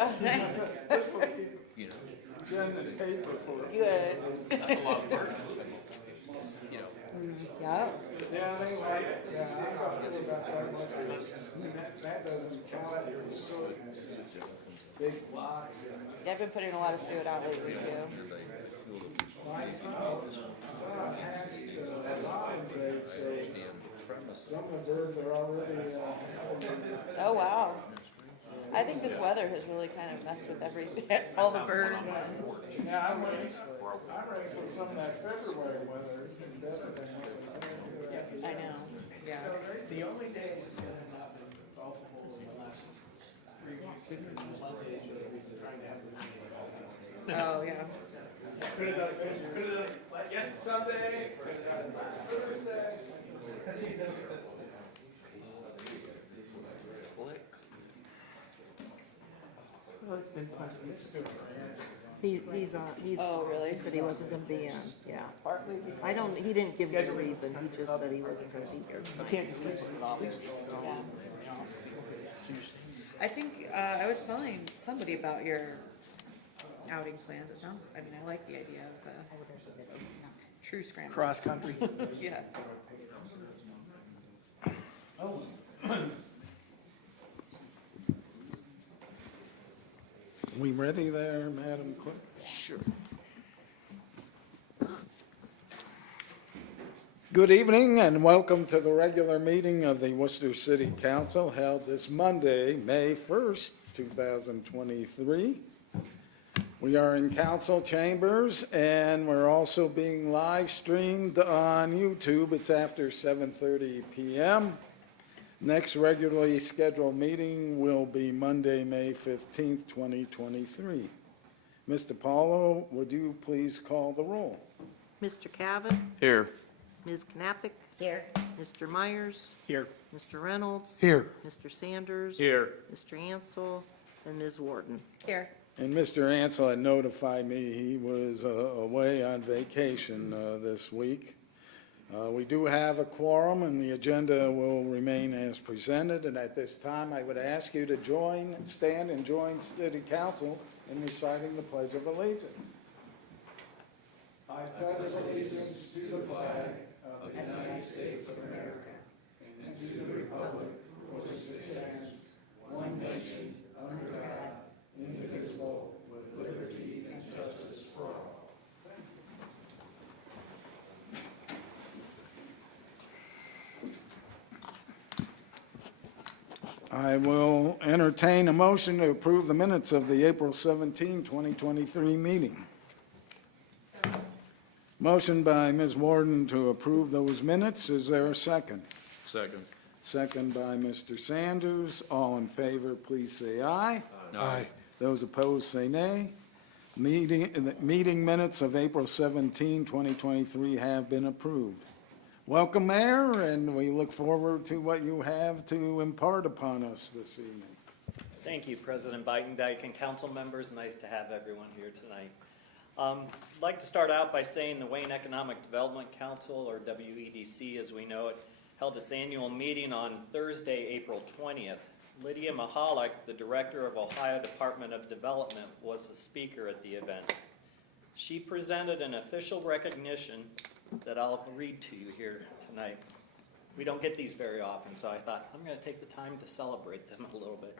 Oh, nice. This will keep pen and paper for it. Good. That's a lot of work. You know, Yeah. Yeah, they like it. Yeah, I'm not sure about that much. I mean, that doesn't count here. It's so big blocks. Yeah, I've been putting a lot of suet out lately too. My son hatched robin's eggs, so some of the birds are already Oh wow. I think this weather has really kind of messed with everything, all the birds. yeah, I'm ready for some of that February weather. It's been better than what we've had. I know. Yeah. The only days that have not been golfable in the last 3 weeks have been Mondays where we've been trying to have the meeting. Oh yeah. Could have done it yes, Sunday, could have done it last Thursday. click. Well, it's been fun. He's Oh really? he said he wasn't gonna be on, yeah. Partly He didn't give me a reason, he just said he wasn't gonna be here. you can't just keep putting it off. So, Yeah. I think I was telling somebody about your outing plans. It sounds. I mean, I like the idea of the true scramble. cross country. Yeah. We ready there, Madam Clerk? Sure. Good evening and welcome to the regular meeting of the Worcester City Council held this Monday, May 1st, 2023. We are in council chambers and we're also being live streamed on YouTube. It's after 7:30 p.m. Next regularly scheduled meeting will be Monday, May 15th, 2023. Mr. Paulo, would you please call the roll? Mr. Cavan, Here. Ms. Knappich, Here. Mr. Myers, Here. Mr. Reynolds. Here. Mr. Sanders. Here. Mr. Ansel, and Ms. Warden. Here. And Mr. Ansel had notified me he was away on vacation this week. We do have a quorum, and the agenda will remain as presented. And at this time, I would ask you to stand and join City Council in reciting the Pledge of Allegiance. I pledge allegiance to the flag of the United States of America and to the republic for which it stands, one nation, under God, indivisible, with liberty and justice for all. I will entertain a motion to approve the minutes of the April 17, 2023 meeting. Motion by Ms. Warden to approve those minutes. Is there a second? Second. Second by Mr. Sanders. All in favor, please say aye. Aye. Those opposed, say nay. Meeting minutes of April 17, 2023 have been approved. Welcome, Mayor, and we look forward to what you have to impart upon us this evening. Thank you, President Beitendijk and council members. Nice to have everyone here tonight. I'd like to start out by saying the Wayne Economic Development Council, or WEDC as we know it, held its annual meeting on Thursday, April 20th. Lydia Mahalik, the director of Ohio Department of Development, was the speaker at the event. She presented an official recognition that I'll read to you here tonight. We don't get these very often, so I thought I'm going to take the time to celebrate them a little bit.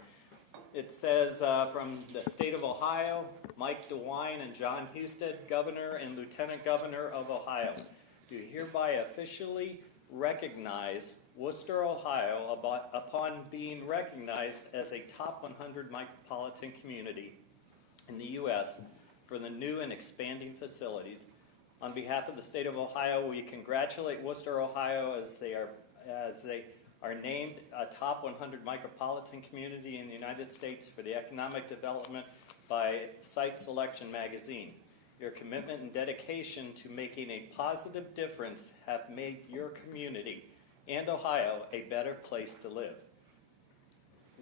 It says from the state of Ohio, Mike DeWine and John Husted, Governor and Lieutenant Governor of Ohio, do hereby officially recognize Worcester, Ohio, upon being recognized as a top 100 micropolitan community in the U.S. for the new and expanding facilities. On behalf of the state of Ohio, we congratulate Worcester, Ohio, as they are named a top 100 micropolitan community in the United States for the economic development by Site Selection magazine. Your commitment and dedication to making a positive difference have made your community and Ohio a better place to live,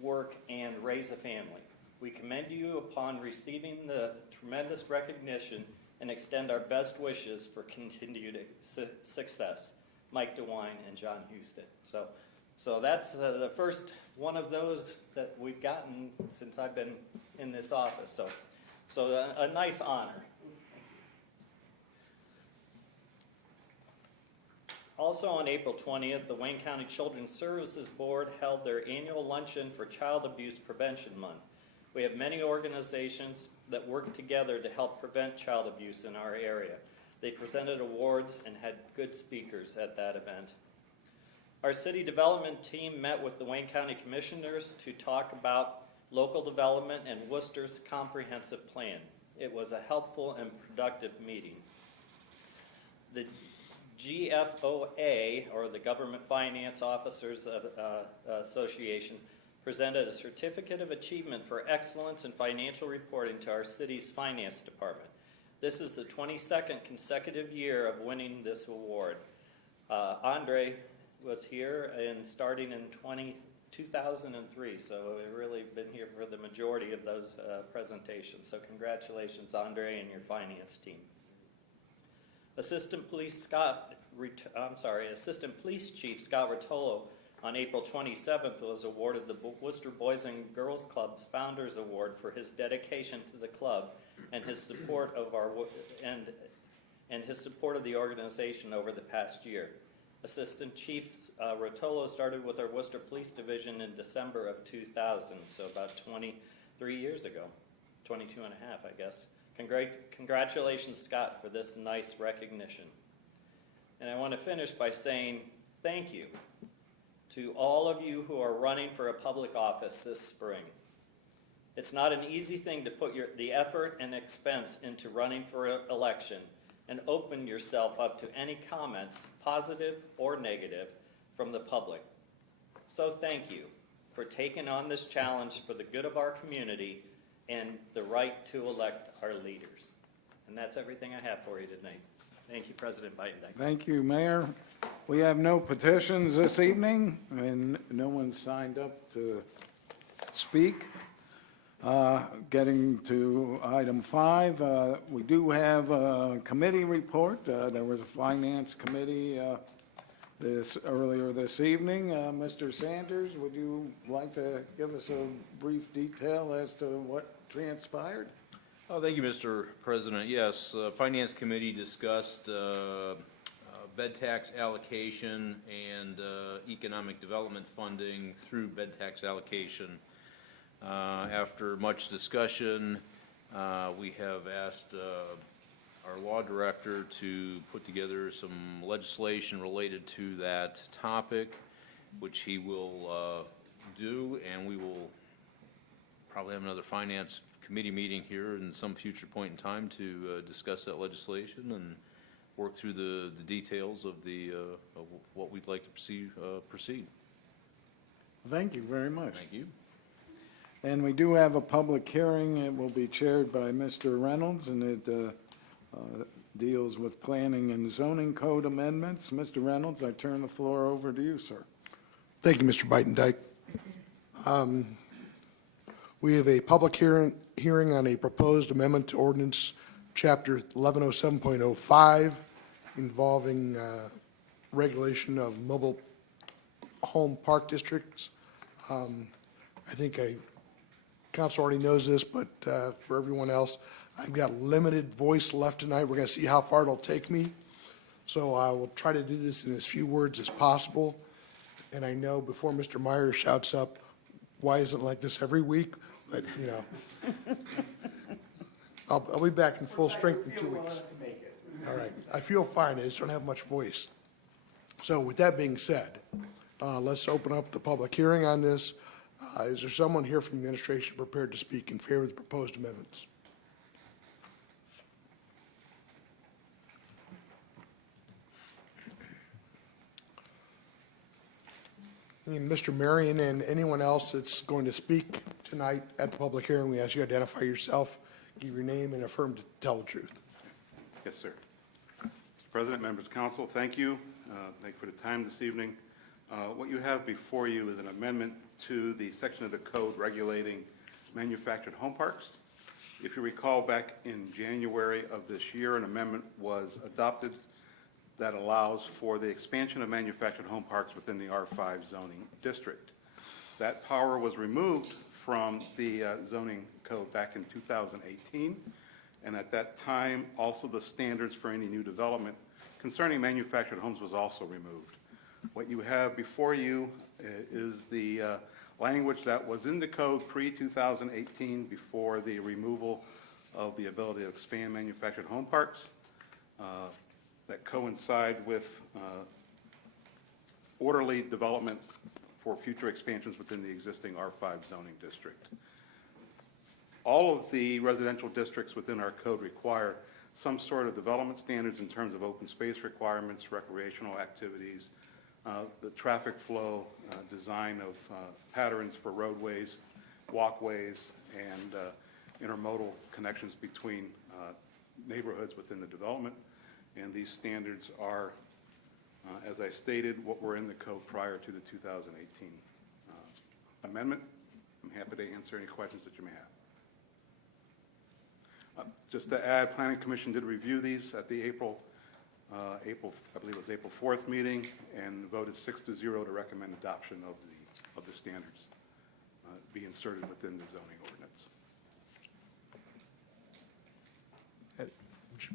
work, and raise a family. We commend you upon receiving the tremendous recognition and extend our best wishes for continued success. Mike DeWine and John Husted. So that's the first one of those that we've gotten since I've been in this office. So a nice honor. Also on April 20th, the Wayne County Children's Services Board held their annual luncheon for Child Abuse Prevention Month. We have many organizations that work together to help prevent child abuse in our area. They presented awards and had good speakers at that event. Our city development team met with the Wayne County Commissioners to talk about local development and Worcester's comprehensive plan. It was a helpful and productive meeting. The GFOA, or the Government Finance Officers Association, presented a Certificate of Achievement for Excellence in Financial Reporting to our city's finance department. This is the 22nd consecutive year of winning this award. Andre was here and starting in 2003, so we've really been here for the majority of those presentations. So congratulations, Andre, and your finance team. Assistant Police Chief Scott Rotolo on April 27th was awarded the Worcester Boys and Girls Club Founders Award for his dedication to the club and his support of his support of the organization over the past year. Assistant Chief Rotolo started with our Worcester Police Division in December of 2000, so about 23 years ago, 22 and a half, I guess. Congratulations, Scott, for this nice recognition. And I want to finish by saying thank you to all of you who are running for a public office this spring. It's not an easy thing to put the effort and expense into running for an election and open yourself up to any comments, positive or negative, from the public. So thank you for taking on this challenge for the good of our community and the right to elect our leaders. And that's everything I have for you tonight. Thank you, President Biden. Thank you, Mayor. We have no petitions this evening, and no one signed up to speak. Getting to item 5, we do have a committee report. There was a finance committee earlier this evening. Mr. Sanders, would you like to give us a brief detail as to what transpired? Oh, thank you, Mr. President. Yes, Finance Committee discussed bed tax allocation and economic development funding through bed tax allocation. After much discussion, we have asked our law director to put together some legislation related to that topic, which he will do, and we will probably have another finance committee meeting here in some future point in time to discuss that legislation and work through the details of of what we'd like to proceed. Thank you very much. Thank you. And we do have a public hearing. It will be chaired by Mr. Reynolds, and it deals with planning and zoning code amendments. Mr. Reynolds, I turn the floor over to you, sir. Thank you, Mr. Beitendijk. We have a public hearing on a proposed amendment to ordinance chapter 1107.05 involving regulation of mobile home park districts. I think council already knows this, but for everyone else, I've got limited voice left tonight. We're going to see how far it'll take me. So I will try to do this in as few words as possible. And I know before Mr. Meyer shouts up, why isn't it like this every week? But, you know, I'll be back in full strength in 2 weeks. All right. I feel fine. I just don't have much voice. So with that being said, let's open up the public hearing on this. Is there someone here from the administration prepared to speak in favor of the proposed amendments? And Mr. Marion and anyone else that's going to speak tonight at the public hearing, we ask you to identify yourself, give your name, and affirm to tell the truth. Yes, sir. Mr. President, members of council, thank you. Thank you for the time this evening. What you have before you is an amendment to the section of the code regulating manufactured home parks. If you recall, back in January of this year, an amendment was adopted that allows for the expansion of manufactured home parks within the R5 zoning district. That power was removed from the zoning code back in 2018. And at that time, also the standards for any new development concerning manufactured homes was also removed. What you have before you is the language that was in the code pre-2018 before the removal of the ability to expand manufactured home parks that coincide with orderly development for future expansions within the existing R5 zoning district. All of the residential districts within our code require some sort of development standards in terms of open space requirements, recreational activities, the traffic flow, design of patterns for roadways, walkways, and intermodal connections between neighborhoods within the development. And these standards are, as I stated, what were in the code prior to the 2018 amendment. I'm happy to answer any questions that you may have. Just to add, Planning Commission did review these at the I believe it was April 4th meeting, and voted 6-0 to recommend adoption of the standards be inserted within the zoning ordinance.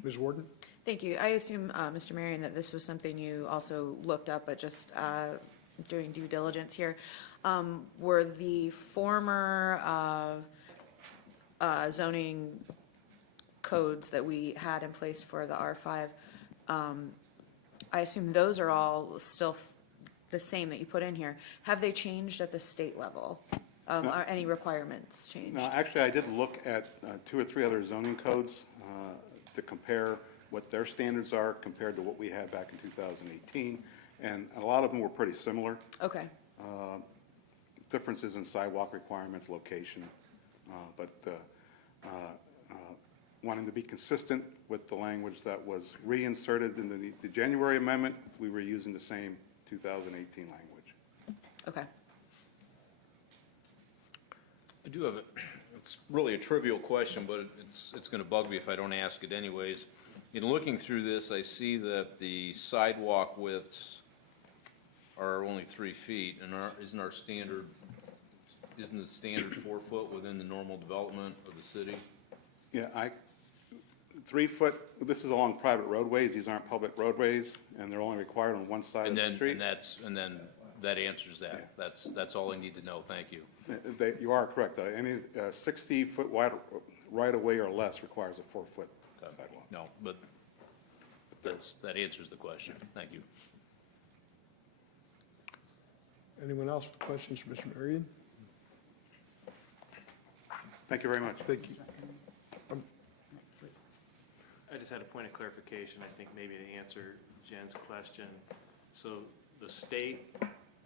Ms. Warden? Thank you. I assume, Mr. Marion, that this was something you also looked up, but just doing due diligence here. Were the former zoning codes that we had in place for the R5, I assume those are all still the same that you put in here. Have they changed at the state level? Are any requirements changed? No, actually, I did look at 2 or 3 other zoning codes to compare what their standards are compared to what we had back in 2018, and a lot of them were pretty similar. Okay. Differences in sidewalk requirements, location, but wanting to be consistent with the language that was reinserted in the January amendment, we were using the same 2018 language. Okay. I do have it's really a trivial question, but it's going to bug me if I don't ask it anyways. In looking through this, I see that the sidewalk widths are only 3 feet, and isn't the standard 4 foot within the normal development of the city? Yeah, 3 foot, this is along private roadways, these aren't public roadways, and they're only required on one side of the street. And then that answers that. Yeah. That's all I need to know. Thank you. You are correct. Any 60-foot wide right-of-way or less requires a 4-foot sidewalk. No, but that answers the question. Thank you. Anyone else with questions for Mr. Marion? Thank you very much. Thank you. I just had a point of clarification, I think maybe to answer Jen's question. So the state,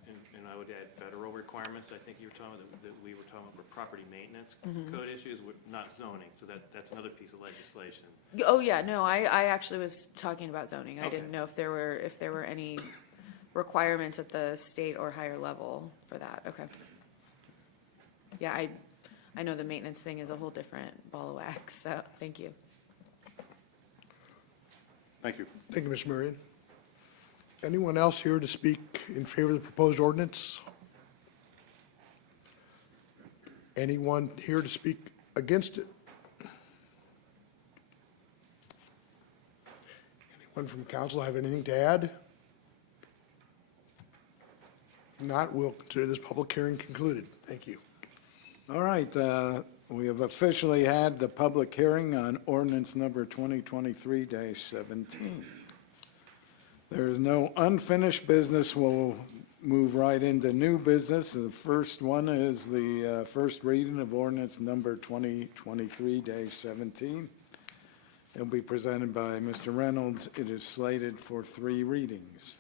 and I would add federal requirements, I think you were talking about, that we were talking about were property maintenance code issues, not zoning, so that's another piece of legislation. Oh, yeah, no, I actually was talking about zoning. I Okay. didn't know if there were any requirements at the state or higher level for that. Okay. Yeah, I know the maintenance thing is a whole different ball of wax, so thank you. Thank you. Thank you, Mr. Marion. Anyone else here to speak in favor of the proposed ordinance? Anyone here to speak against it? Anyone from council have anything to add? If not, we'll consider this public hearing concluded. Thank you. All right, we have officially had the public hearing on ordinance number 2023-17. There is no unfinished business. We'll move right into new business. The first one is the first reading of ordinance number 2023-17. It'll be presented by Mr. Reynolds. It is slated for 3 readings.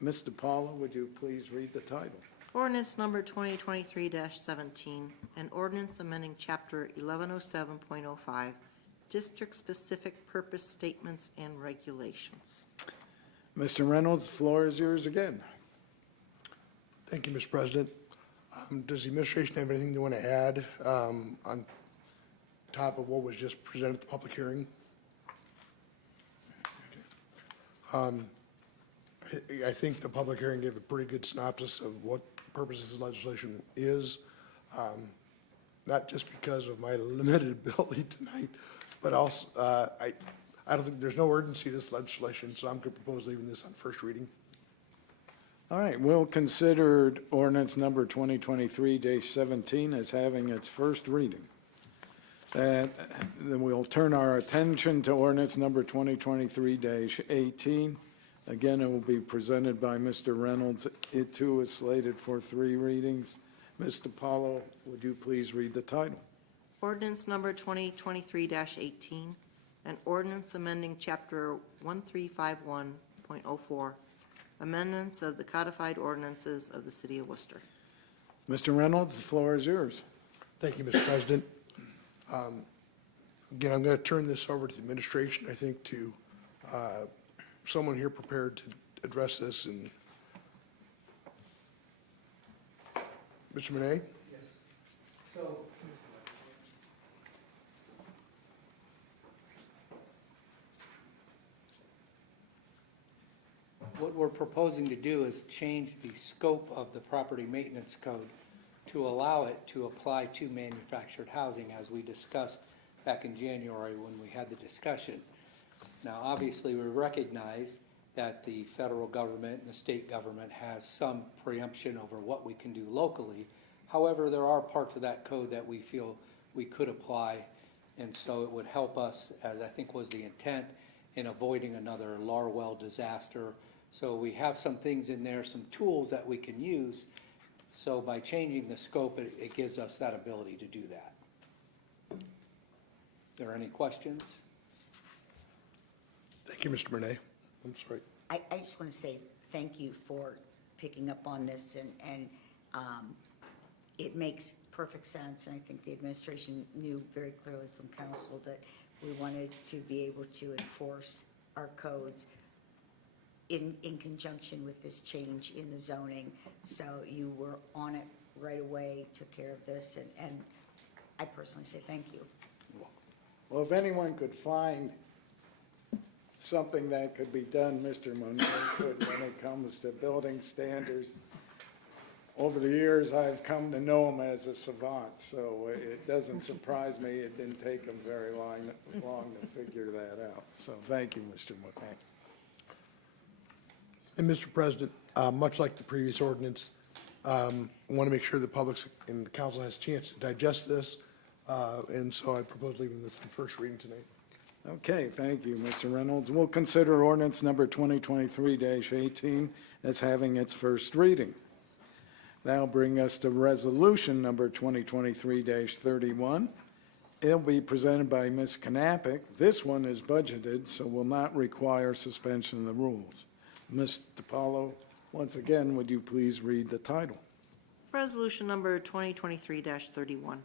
Ms. DiPaolo, would you please read the title? Ordinance number 2023-17, an ordinance amending Chapter 1107.05, District-Specific Purpose Statements and Regulations. Mr. Reynolds, the floor is yours again. Thank you, Mr. President. Does the administration have anything they want to add on top of what was just presented at the public hearing? I think the public hearing gave a pretty good synopsis of what the purpose of this legislation is. not just because of my limited ability tonight, but also, I don't think, there's no urgency to this legislation, so I'm going to propose leaving this on first reading. All right, we'll consider ordinance number 2023-17 as having its first reading. And then we'll turn our attention to ordinance number 2023-18. Again, it will be presented by Mr. Reynolds. It too is slated for 3 readings. Mr. Paulo, would you please read the title? Ordinance number 2023-18, an ordinance amending Chapter 1351.04, amendments of the codified ordinances of the City of Worcester. Mr. Reynolds, the floor is yours. Thank you, Mr. President. Again, I'm going to turn this over to the administration, I think, to someone here prepared to address this. And Mr. Monet? What we're proposing to do is change the scope of the property maintenance code to allow it to apply to manufactured housing, as we discussed back in January when we had the discussion. Now, obviously, we recognize that the federal government and the state government has some preemption over what we can do locally. However, there are parts of that code that we feel we could apply, and so it would help us, as I think was the intent, in avoiding another Larwell disaster. So we have some things in there, some tools that we can use. So by changing the scope, it gives us that ability to do that. Are there any questions? Thank you, Mr. Monet. I'm sorry. I just want to say thank you for picking up on this, and it makes perfect sense, and I think the administration knew very clearly from council that we wanted to be able to enforce our codes in conjunction with this change in the zoning. So you were on it right away, took care of this, and I personally say thank you. Well, if anyone could find something that could be done, Mr. Monet could when it comes to building standards. Over the years, I've come to know him as a savant, so it doesn't surprise me. It didn't take him very long to figure that out. So thank you, Mr. Monet. And Mr. President, much like the previous ordinance, I want to make sure the public and the council has a chance to digest this, and so I propose leaving this on first reading tonight. Okay, thank you, Mr. Reynolds. We'll consider ordinance number 2023-18 as having its first reading. That'll bring us to resolution number 2023-31. It'll be presented by Ms. Knappich. This one is budgeted, so will not require suspension of the rules. Ms. DiPaolo, once again, would you please read the title? Resolution number 2023-31,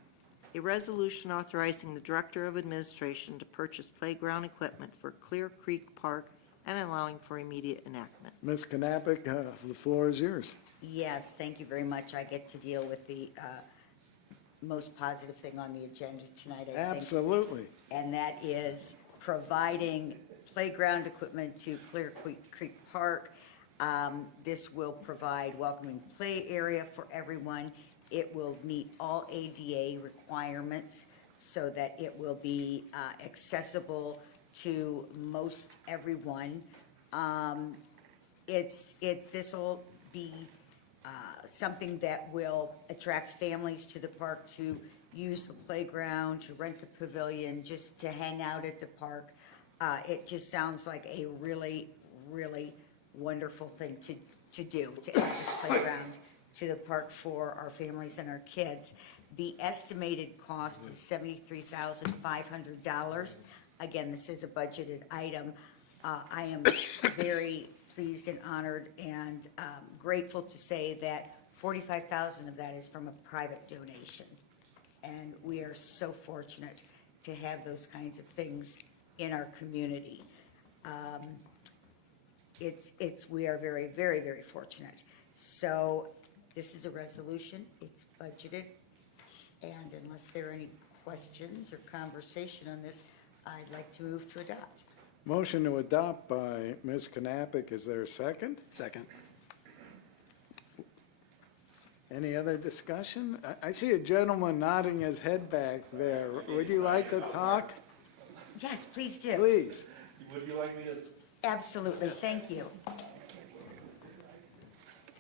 a resolution authorizing the Director of Administration to purchase playground equipment for Clear Creek Park and allowing for immediate enactment. Ms. Knappich, the floor is yours. Yes, thank you very much. I get to deal with the most positive thing on the agenda tonight, I think. Absolutely. And that is providing playground equipment to Clear Creek Park. This will provide welcoming play area for everyone. It will meet all ADA requirements so that it will be accessible to most everyone. This will be something that will attract families to the park to use the playground, to rent the pavilion, just to hang out at the park. It just sounds like a really, really wonderful thing to do, to add this playground to the park for our families and our kids. The estimated cost is $73,500. Again, this is a budgeted item. I am very pleased and honored and grateful to say that $45,000 of that is from a private donation. And we are so fortunate to have those kinds of things in our community. We are very, very, very fortunate. So this is a resolution, it's budgeted, and unless there are any questions or conversation on this, I'd like to move to adopt. Motion to adopt by Ms. Knappich. Is there a second? Second. Any other discussion? I see a gentleman nodding his head back there. Would you like to talk? Yes, please do. Please. Would you like me to? Absolutely, thank you.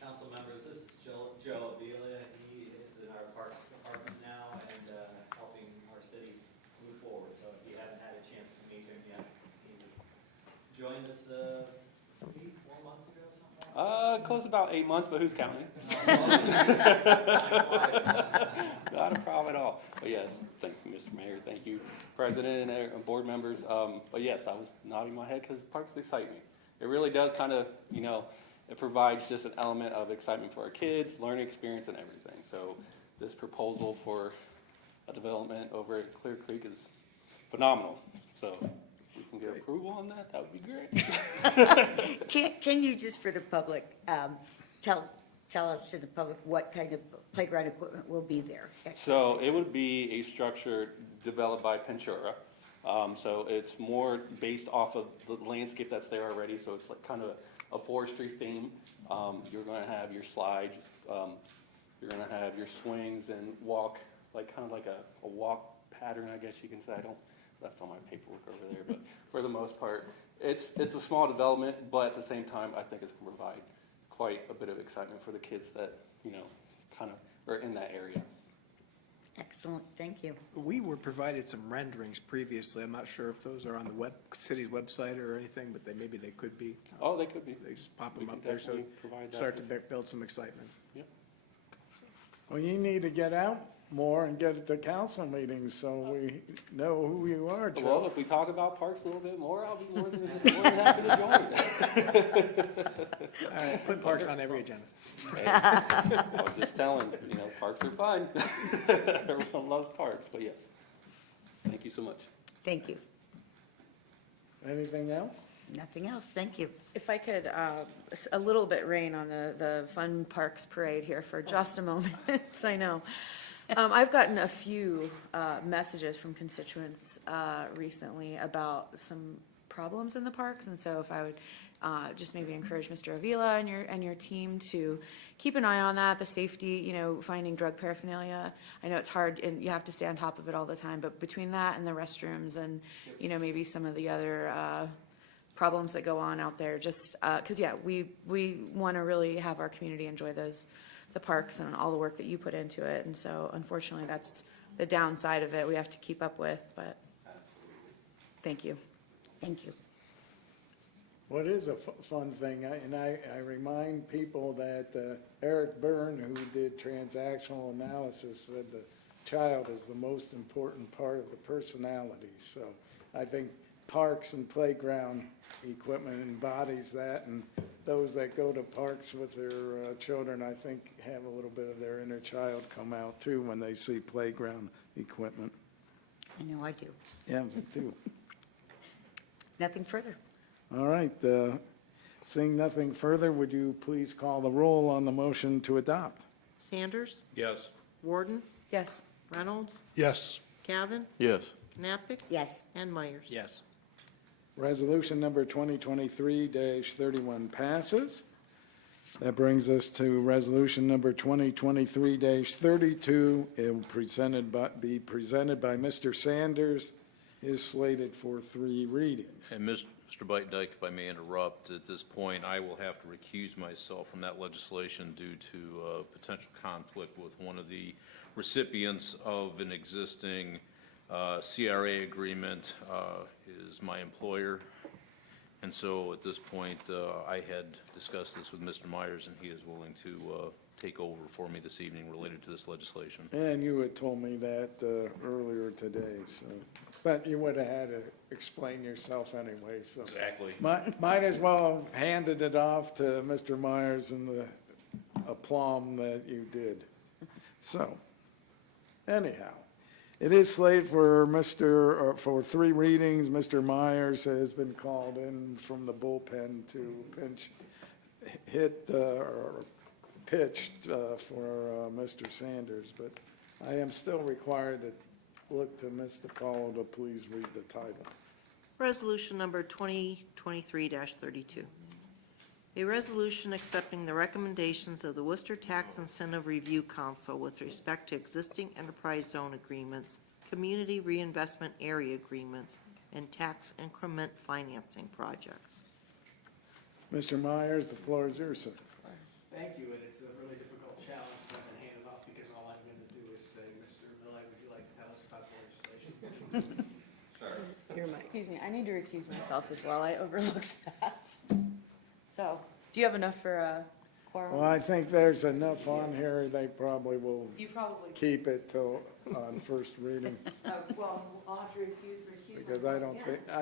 Council members, this is Joe Avila. He is in our Parks Department now and helping our city move forward. So if you haven't had a chance to meet him yet, he joined us 4 months ago, something like that. Close to about 8 months, but who's counting? Not a problem at all. But yes, thank you, Mr. Mayor. Thank you, President and board members. But yes, I was nodding my head because parks excite me. It really does kind of, it provides just an element of excitement for our kids, learning experience and everything. So this proposal for a development over at Clear Creek is phenomenal. So if we can get approval on that, that would be great. Can you, just for the public, tell us to the public what kind of playground equipment will be there? So it would be a structure developed by Pentura. So it's more based off of the landscape that's there already. So it's like kind of a forestry theme. You're going to have your slides. You're going to have your swings and walk, like kind of like a walk pattern, I guess you can say. I don't left all my paperwork over there, but for the most part, it's a small development, but at the same time, I think it's going to provide quite a bit of excitement for the kids that, kind of are in that area. Excellent, thank you. We were provided some renderings previously. I'm not sure if those are on the city's website or anything, but maybe they could be. Oh, they could be. They just pop We them can up there, so definitely provide that. start to build some excitement. Yep. Well, you need to get out more and get to council meetings so we know who you are, Well, Joe. if we talk about parks a little bit more, I'll be more than happy to join. All right, put parks on every agenda. I was just telling, parks are fun. Everyone loves parks, but yes. Thank you so much. Thank you. Anything else? Nothing else, thank you. If I could, a little bit rain on the Fun Parks Parade here for just a moment, I know. I've gotten a few messages from constituents recently about some problems in the parks, and so if I would just maybe encourage Mr. Avila and your team to keep an eye on that, the safety, finding drug paraphernalia. I know it's hard and you have to stay on top of it all the time, but between that and the restrooms and, maybe some of the other problems that go on out there, just, because, we want to really have our community enjoy the parks and all the work that you put into it. And so unfortunately, that's the downside of it we have to keep up with, but thank you. Thank you. What is a fun thing, I remind people that Eric Byrne, who did transactional analysis, said the child is the most important part of the personality. So I think parks and playground equipment embodies that, and those that go to parks with their children, I think, have a little bit of their inner child come out too when they see playground equipment. I know I do. Yeah, me too. Nothing further. All right, seeing nothing further, would you please call the roll on the motion to adopt? Sanders, Yes. Warden, Yes. Reynolds, Yes. Cavan, Yes. Knappich, Yes, and Myers. Yes. Resolution number 2023-31 passes. That brings us to resolution number 2023-32. It will be presented by Mr. Sanders, is slated for 3 readings. And Mr. Bittendike, if I may interrupt, at this point, I will have to recuse myself from that legislation due to potential conflict with one of the recipients of an existing CRA agreement is my employer. And so at this point, I had discussed this with Mr. Myers, and he is willing to take over for me this evening related to this legislation. And you had told me that earlier today, so, but you would have had to explain yourself anyway, so. Exactly. Might as well have handed it off to Mr. Myers and the aplomb that you did. So, anyhow, it is slated for for 3 readings. Mr. Myers has been called in from the bullpen to pinch hit or pitched for Mr. Sanders, but I am still required to look to Ms. DiPaolo to please read the title. Resolution number 2023-32. A resolution accepting the recommendations of the Worcester Tax Incentive Review Council with respect to existing enterprise zone agreements, community reinvestment area agreements, and tax increment financing projects. Mr. Myers, the floor is yours, sir. Thank you, and it's a really difficult challenge to have to hand it off because all I'm going to do is say, Mr. Millay, would you like to tell us about the legislation? Excuse me, I need to recuse myself as well. I overlooked that. So, do you have enough for a Well, quorum? I think there's enough on here, they probably will You probably, keep it till on first reading, well, I'll have to recuse because I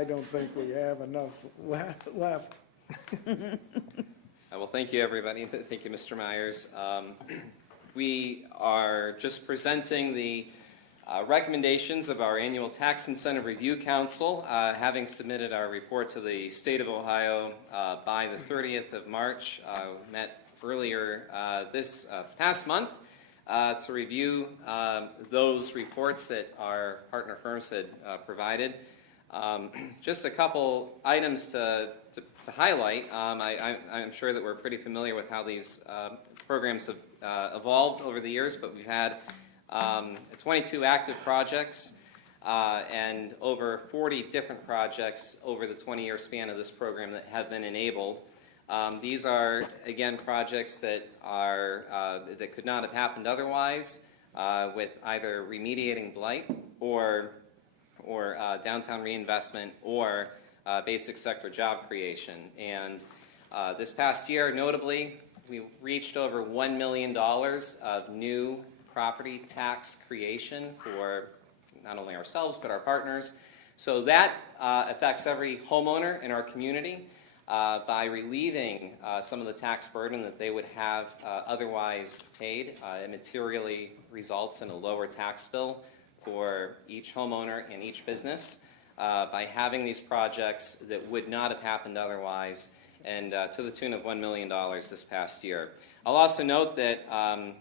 don't think we have enough left. Well, thank you, everybody. Thank you, Mr. Myers. We are just presenting the recommendations of our annual Tax Incentive Review Council, having submitted our report to the State of Ohio by the 30th of March. Met earlier this past month to review those reports that our partner firms had provided. Just a couple items to highlight. I'm sure that we're pretty familiar with how these programs have evolved over the years, but we've had 22 active projects and over 40 different projects over the 20-year span of this program that have been enabled. These are, again, projects that could not have happened otherwise, with either remediating blight or downtown reinvestment or basic sector job creation. And this past year, notably, we reached over $1 million of new property tax creation for not only ourselves but our partners. So that affects every homeowner in our community by relieving some of the tax burden that they would have otherwise paid. It materially results in a lower tax bill for each homeowner and each business by having these projects that would not have happened otherwise, and to the tune of $1 million this past year. I'll also note that I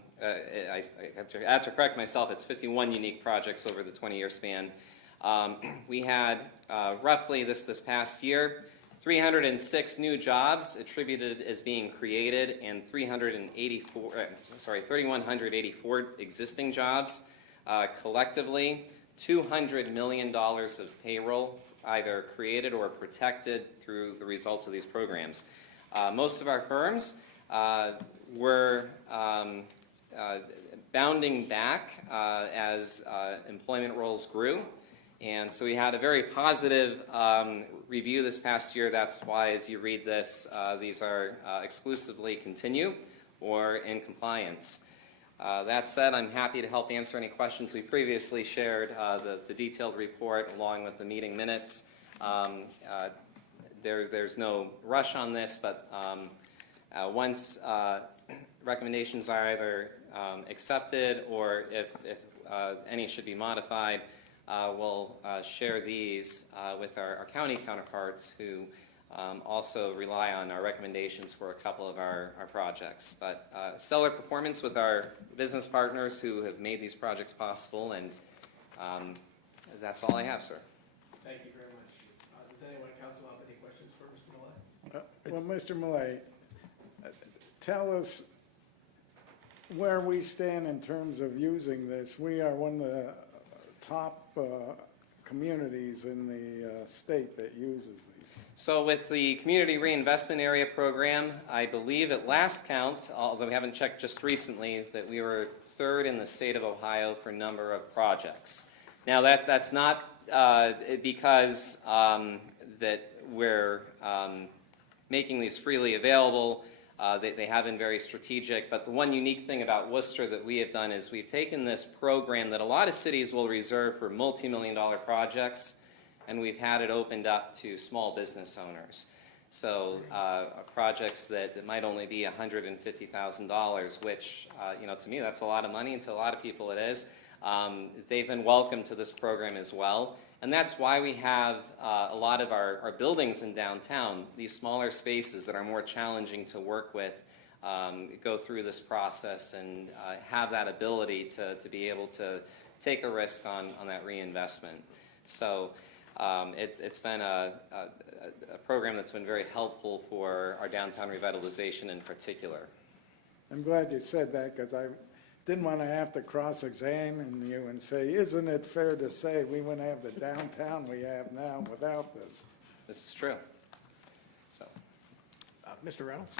have to correct myself, it's 51 unique projects over the 20-year span. We had roughly this past year 306 new jobs attributed as being created and 3,184 existing jobs. Collectively, $200 million of payroll either created or protected through the results of these programs. Most of our firms were bounding back as employment roles grew. And so we had a very positive review this past year. That's why, as you read this, these are exclusively continue or in compliance. That said, I'm happy to help answer any questions. We previously shared the detailed report along with the meeting minutes. There's no rush on this, but once recommendations are either accepted or if any should be modified, we'll share these with our county counterparts who also rely on our recommendations for a couple of our projects. But stellar performance with our business partners who have made these projects possible, and that's all I have, sir. Thank you very much. Does anyone in council have any questions for Mr. Millay? Well, Mr. Millay, tell us where we stand in terms of using this. We are one of the top communities in the state that uses these. So with the Community Reinvestment Area Program, I believe at last count, although we haven't checked just recently, that we were third in the state of Ohio for number of projects. Now that's not because that we're making these freely available. They have been very strategic, but the one unique thing about Worcester that we have done is we've taken this program that a lot of cities will reserve for multi-million-dollar projects, and we've had it opened up to small business owners. So projects that might only be $150,000, which, to me that's a lot of money, and to a lot of people it is. They've been welcome to this program as well. And that's why we have a lot of our buildings in downtown, these smaller spaces that are more challenging to work with, go through this process and have that ability to be able to take a risk on that reinvestment. So It's been a program that's been very helpful for our downtown revitalization in particular. I'm glad you said that, because I didn't want to have to cross-examine you and say, isn't it fair to say we wouldn't have the downtown we have now without this? This is true. So, Mr. Reynolds?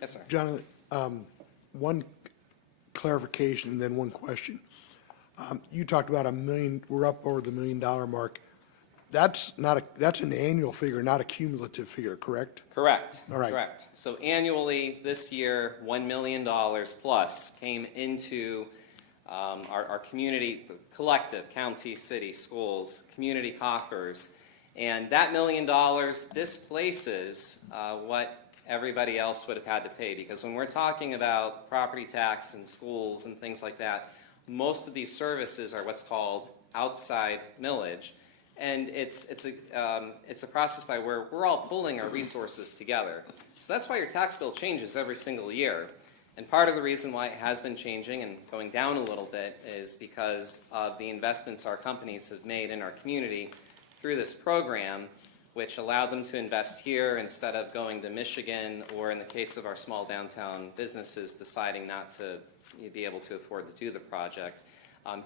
yes, sir. Jonathan, one clarification and then one question. You talked about we're up over the $1 million mark. That's an annual figure, not a cumulative figure, correct? Correct. All right. Correct. So annually, this year, $1 million plus came into our community, the collective, county, city, schools, community coffers. And that $1 million displaces what everybody else would have had to pay. Because when we're talking about property tax and schools and things like that, most of these services are what's called outside millage. And it's a process by where we're all pulling our resources together. So that's why your tax bill changes every single year. And part of the reason why it has been changing and going down a little bit is because of the investments our companies have made in our community through this program, which allowed them to invest here instead of going to Michigan, or in the case of our small downtown businesses, deciding not to be able to afford to do the project.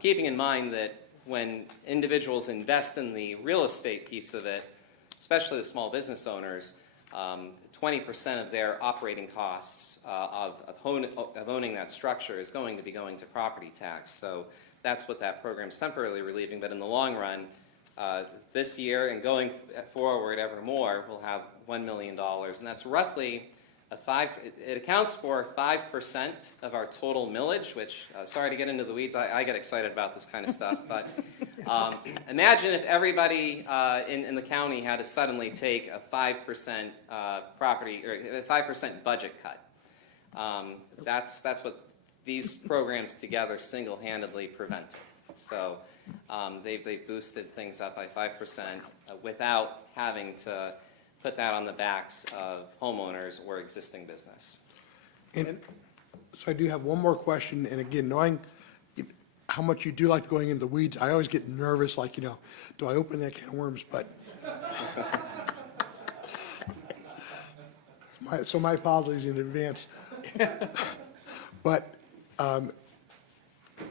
Keeping in mind that when individuals invest in the real estate piece of it, especially the small business owners, 20% of their operating costs of owning that structure is going to be going to property tax. So that's what that program's temporarily relieving. But in the long run, this year and going forward ever more, we'll have $1 million. And that's roughly it accounts for 5% of our total millage, which, sorry to get into the weeds, I get excited about this kind of stuff, but imagine if everybody in the county had to suddenly take a 5% property, or a 5% budget cut. That's what these programs together single-handedly prevented. So they've boosted things up by 5% without having to put that on the backs of homeowners or existing business. And so I do have one more question, and again, knowing how much you do like going into the weeds, I always get nervous, like, do I open that can of worms? But so my apologies in advance. But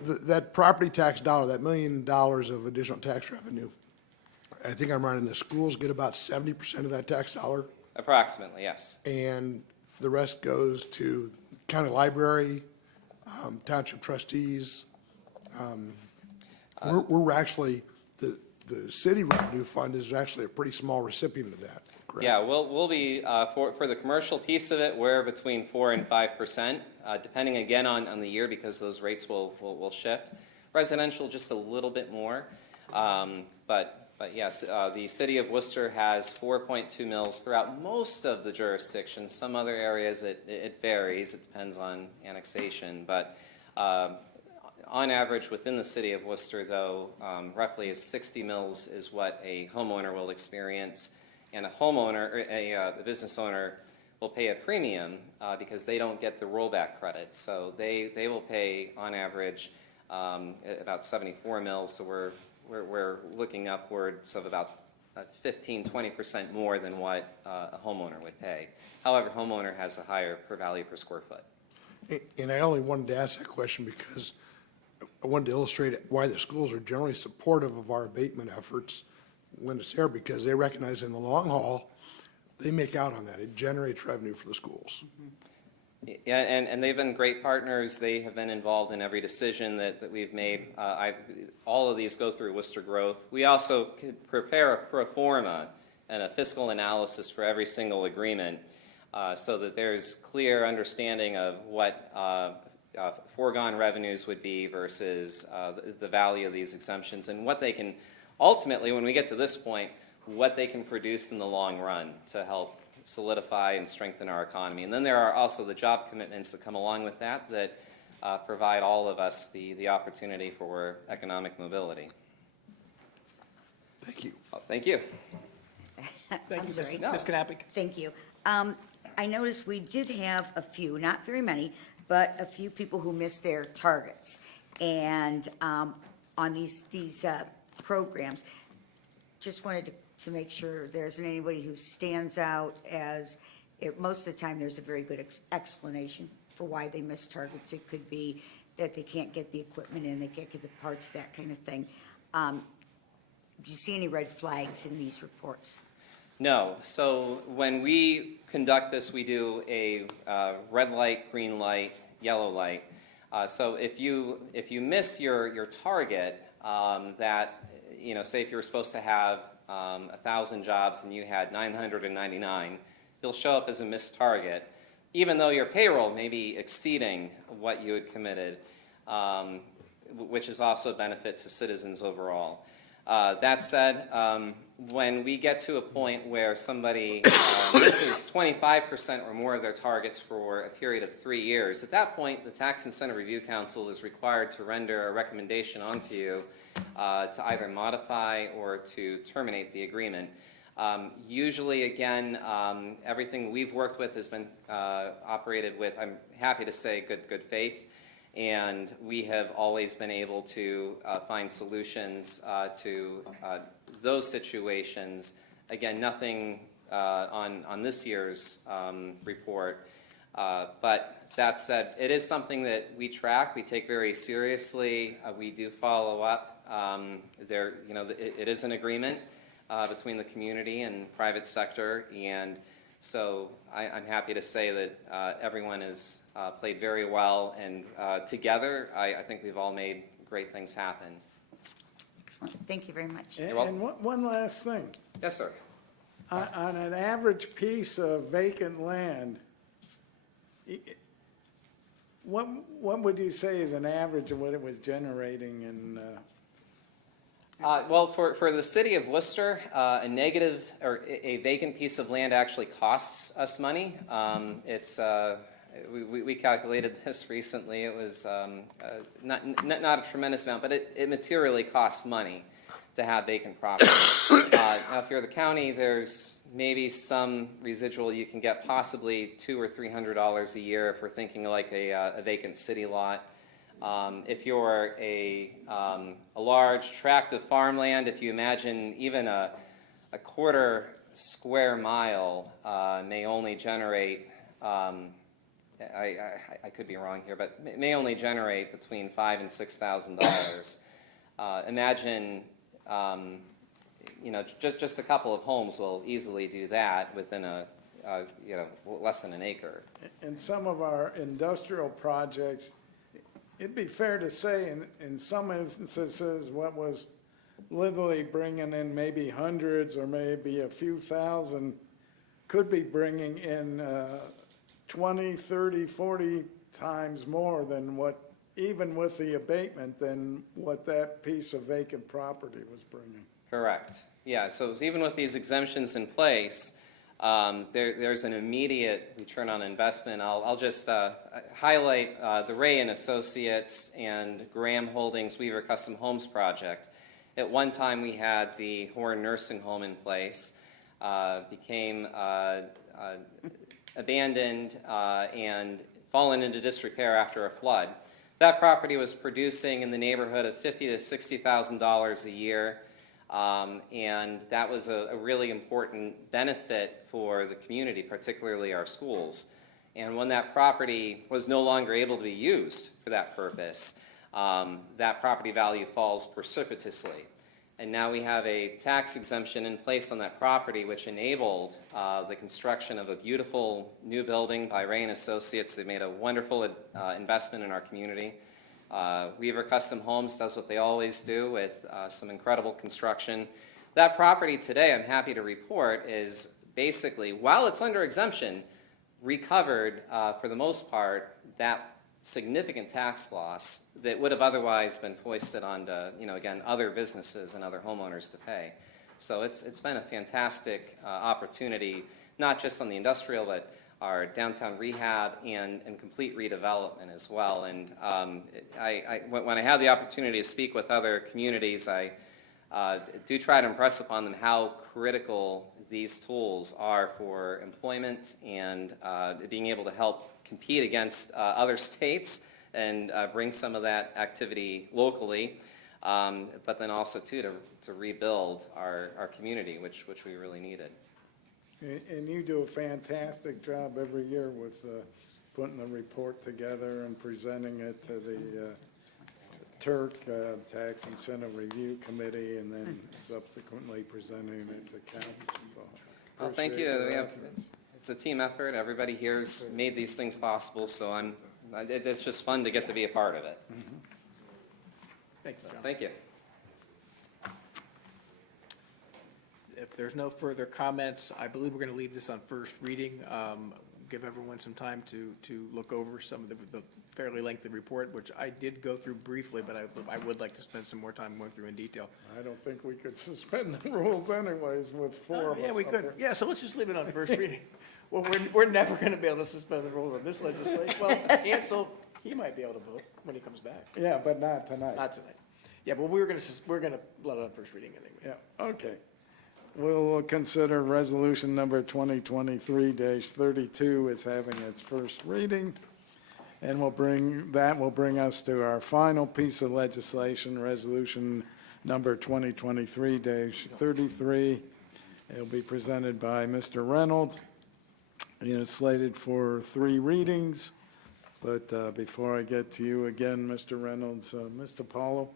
that property tax dollar, that $1 million of additional tax revenue, I think I'm right, in the schools get about 70% of that tax dollar, Approximately, yes. and the rest goes to county library, township trustees. We're actually, the city revenue fund is actually a pretty small recipient of that, correct? Yeah, we'll be, for the commercial piece of it, we're between 4 and 5%, depending again on the year, because those rates will shift. Residential, just a little bit more. But yes, the city of Worcester has 4.2 mills throughout most of the jurisdictions. Some other areas it varies, it depends on annexation. But on average within the city of Worcester, though, roughly 60 mills is what a homeowner will experience. And a homeowner, the business owner, will pay a premium because they don't get the rollback credit. So they will pay on average about 74 mills. So we're looking upwards of about 15-20% more than what a homeowner would pay. However, homeowner has a higher per value per square foot. And I only wanted to ask that question because I wanted to illustrate why the schools are generally supportive of our abatement efforts when it's there, because they recognize in the long haul, they make out on that. It generates revenue for the schools. Yeah, and they've been great partners. They have been involved in every decision that we've made. All of these go through Worcester Growth. We also prepare a pro forma and a fiscal analysis for every single agreement so that there's clear understanding of what foregone revenues would be versus the value of these exemptions, and what they can ultimately, when we get to this point, what they can produce in the long run to help solidify and strengthen our economy. And then there are also the job commitments that come along with that provide all of us the opportunity for economic mobility. Thank you. Well, thank you. Thank I'm you, sorry. Ms. Knappich. Thank you. I noticed we did have a few, not very many, but a few people who missed their targets. And on these programs, just wanted to make sure there isn't anybody who stands out as, most of the time, there's a very good explanation for why they miss targets. It could be that they can't get the equipment in, they can't get the parts, that kind of thing. Do you see any red flags in these reports? No. So when we conduct this, we do a red light, green light, yellow light. So if you miss your target, that, say if you were supposed to have 1,000 jobs and you had 999, you'll show up as a missed target, even though your payroll may be exceeding what you had committed, which is also a benefit to citizens overall. That said, when we get to a point where somebody misses 25% or more of their targets for a period of 3 years, at that point, the Tax Incentive Review Council is required to render a recommendation onto you to either modify or to terminate the agreement. Usually, again, everything we've worked with has been operated with, I'm happy to say, good faith. And we have always been able to find solutions to those situations. Again, nothing on this year's report. But that said, it is something that we track, we take very seriously. We do follow up. It is an agreement between the community and private sector, and so I'm happy to say that everyone has played very well, and together I think we've all made great things happen. Excellent, thank you very much. And one last thing. Yes, sir. On an average piece of vacant land, what would you say is an average of what it was generating in? Well, for the city of Worcester, a negative or a vacant piece of land actually costs us money. We calculated this recently. It was not a tremendous amount, but it materially costs money to have vacant property. Now, if you're the county, there's maybe some residual you can get, possibly $200 or $300 a year if we're thinking like a vacant city lot. If you're a large tract of farmland, if you imagine even a quarter square mile may only generate, I could be wrong here, but may only generate between $5,000 and $6,000. Imagine, just a couple of homes will easily do that within less than an acre. In some of our industrial projects, it'd be fair to say in some instances, what was literally bringing in maybe hundreds or maybe a few thousand could be bringing in 20, 30, 40 times more than what, even with the abatement, than what that piece of vacant property was bringing. Correct. Yeah, so even with these exemptions in place, there's an immediate return on investment. I'll just highlight the Ray and Associates and Graham Holdings Weaver Custom Homes project. At one time, we had the Horn Nursing Home in place, became abandoned and fallen into disrepair after a flood. That property was producing in the neighborhood of $50,000 to $60,000 a year. And that was a really important benefit for the community, particularly our schools. And when that property was no longer able to be used for that purpose, that property value falls precipitously. And now we have a tax exemption in place on that property, which enabled the construction of a beautiful new building by Ray and Associates. They made a wonderful investment in our community. Weaver Custom Homes does what they always do with some incredible construction. That property today, I'm happy to report, is basically, while it's under exemption, recovered for the most part that significant tax loss that would have otherwise been foisted onto, again, other businesses and other homeowners to pay. So it's been a fantastic opportunity, not just on the industrial, but our downtown rehab and complete redevelopment as well. And when I have the opportunity to speak with other communities, I do try to impress upon them how critical these tools are for employment and being able to help compete against other states and bring some of that activity locally. but then also too, to rebuild our community, which we really needed. And you do a fantastic job every year with putting the report together and presenting it to the Turk Tax Incentive Review Committee, and then subsequently presenting it to council, so. Well, thank appreciate you. your efforts. It's a team effort. Everybody here's made these things possible, so it's just fun to get to be a part of it. Thanks, John. Thank you. If there's no further comments, I believe we're going to leave this on first reading. Give everyone some time to look over some of the fairly lengthy report, which I did go through briefly, but I would like to spend some more time going through in detail. I don't think we could suspend the rules anyways with four of us. Yeah, we up could. there. Yeah, so let's just leave it on first reading. Well, we're never going to be able to suspend the rules on this legislation. Well, Ansel, he might be able to vote when he comes back. Yeah, but not tonight. Not tonight. Yeah, but we're going to let it on first reading anyway. Yeah, okay. We'll consider resolution number 2023-32 as having its first reading. And will bring us to our final piece of legislation, resolution number 2023-33. It'll be presented by Mr. Reynolds. It is slated for 3 readings. But before I get to you again, Mr. Reynolds, Mr. Paulo,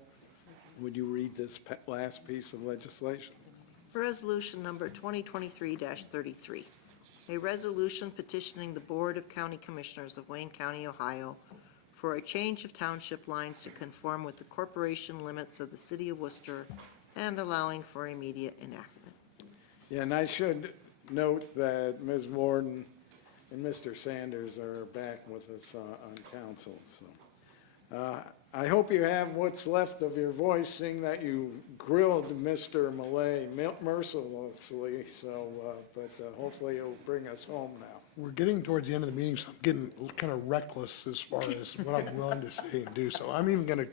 would you read this last piece of legislation? Resolution number 2023-33, a resolution petitioning the Board of County Commissioners of Wayne County, Ohio, for a change of township lines to conform with the corporation limits of the city of Worcester and allowing for immediate enactment. Yeah, and I should note that Ms. Warden and Mr. Sanders are back with us on council, so. I hope you have what's left of your voice, seeing that you grilled Mr. Malay mercilessly, so, but hopefully it'll bring us home now. We're getting towards the end of the meeting, so I'm getting kind of reckless as far as what I'm willing to say and do. So I'm even going to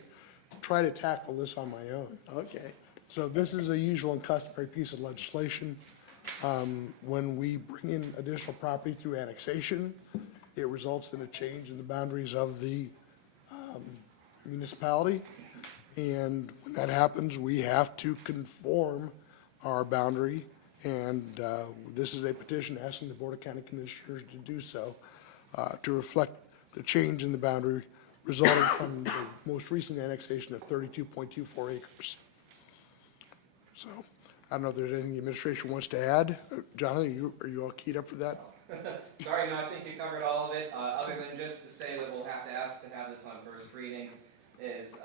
try to tackle this on my own. Okay. So this is a usual and customary piece of legislation. When we bring in additional property through annexation, it results in a change in the boundaries of the municipality. And when that happens, we have to conform our boundary. And this is a petition asking the Board of County Commissioners to do so, to reflect the change in the boundary resulting from the most recent annexation of 32.24 acres. So I don't know if there's anything the administration wants to add. Jonathan, are you all keyed up for that? Sorry, no, I think you covered all of it, other than just to say that we'll have to ask to have this on first reading, is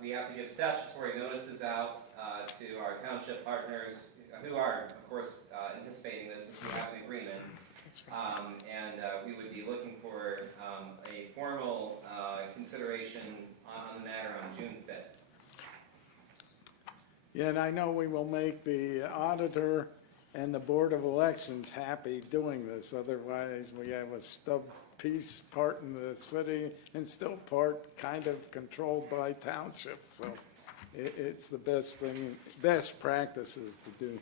we have to give statutory notices out to our township partners, who are, of course, anticipating this since we have an agreement. And we would be looking for a formal consideration on the matter on June 5th. Yeah, and I know we will make the auditor and the Board of Elections happy doing this. Otherwise, we have a stub piece part in the city and still part kind of controlled by townships. So it's the best thing, best practices to do.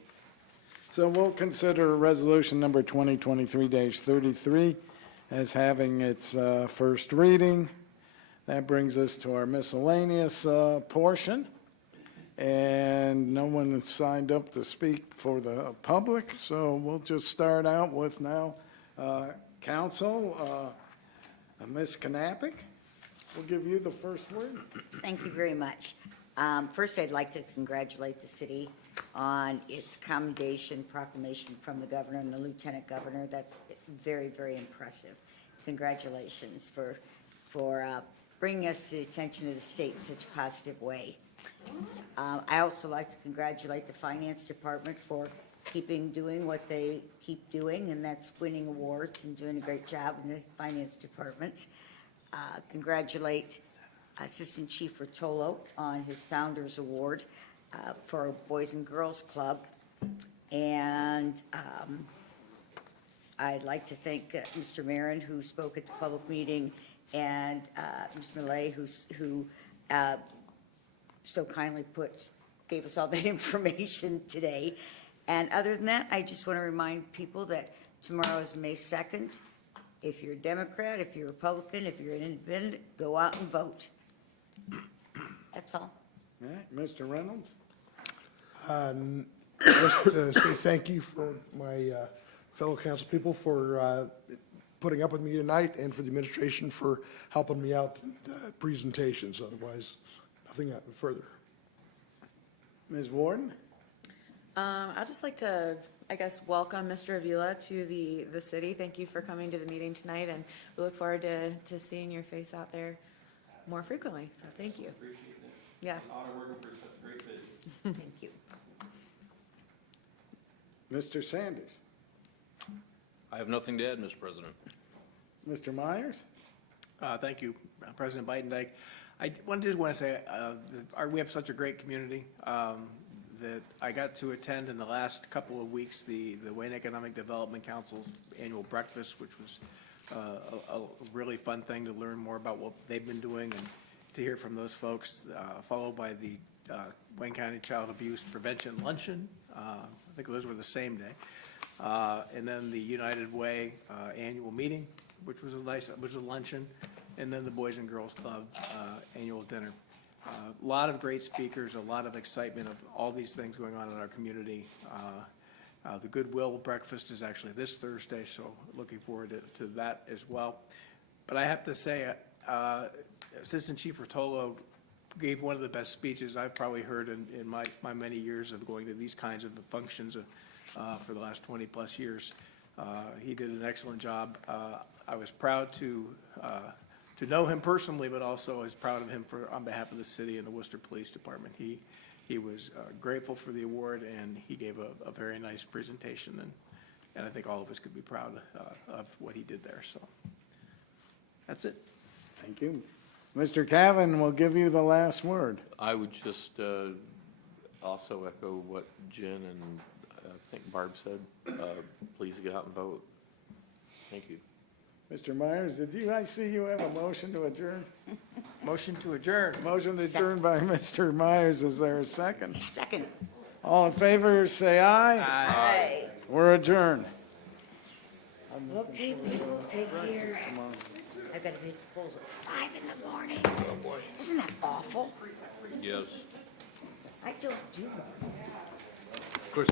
So we'll consider resolution number 2023-33 as having its first reading. That brings us to our miscellaneous portion. And no one has signed up to speak for the public, so we'll just start out with now council. Ms. Knappich, we'll give you the first word. Thank you very much. First, I'd like to congratulate the city on its commendation proclamation from the governor and the lieutenant governor. That's very, very impressive. Congratulations for bringing us to the attention of the state in such a positive way. I also like to congratulate the finance department for doing what they keep doing, and that's winning awards and doing a great job in the finance department. Congratulate Assistant Chief Rotolo on his Founders Award for Boys and Girls Club. And I'd like to thank Mr. Marin, who spoke at the public meeting, and Mr. Millay, who so kindly gave us all that information today. And other than that, I just want to remind people that tomorrow is May 2nd. If you're a Democrat, if you're a Republican, if you're an independent, go out and vote. That's all. All right, Mr. Reynolds? Just to say thank you for my fellow council people for putting up with me tonight and for the administration for helping me out in the presentations. Otherwise, nothing further. Ms. Warden? I'd just like to, I guess, welcome Mr. Avila to the city. Thank you for coming to the meeting tonight, and we look forward to seeing your face out there more frequently, so thank you. Appreciate it. Yeah, Honor working for such a great city. Thank you. Mr. Sanders? I have nothing to add, Mr. President. Mr. Myers? Thank you, President Bidendike. I just want to say, we have such a great community that I got to attend in the last couple of weeks, the Wayne Economic Development Council's annual breakfast, which was a really fun thing to learn more about what they've been doing and to hear from those folks, followed by the Wayne County Child Abuse Prevention Luncheon. I think those were the same day. And then the United Way annual meeting, which was a luncheon, and then the Boys and Girls Club annual dinner. A lot of great speakers, a lot of excitement of all these things going on in our community. The Goodwill breakfast is actually this Thursday, so looking forward to that as well. But I have to say, Assistant Chief Rotolo gave one of the best speeches I've probably heard in my many years of going to these kinds of functions for the last 20-plus years. He did an excellent job. I was proud to know him personally, but also was proud of him on behalf of the city and the Worcester Police Department. He was grateful for the award, and he gave a very nice presentation, and I think all of us could be proud of what he did there. So that's it. Thank you. Mr. Cavan will give you the last word. I would just also echo what Jen and I think Barb said. Please get out and vote. Thank you. Mr. Myers, I see you have a motion to adjourn? Motion to adjourn. Motion to adjourn by Mr. Myers. Is there a second? Second. All in favor, say aye. Aye. We're adjourned. Okay, people, take care. I gotta make calls at 5 in the morning. Oh, boy. Isn't that awful? Yes. I don't do mornings. Of course.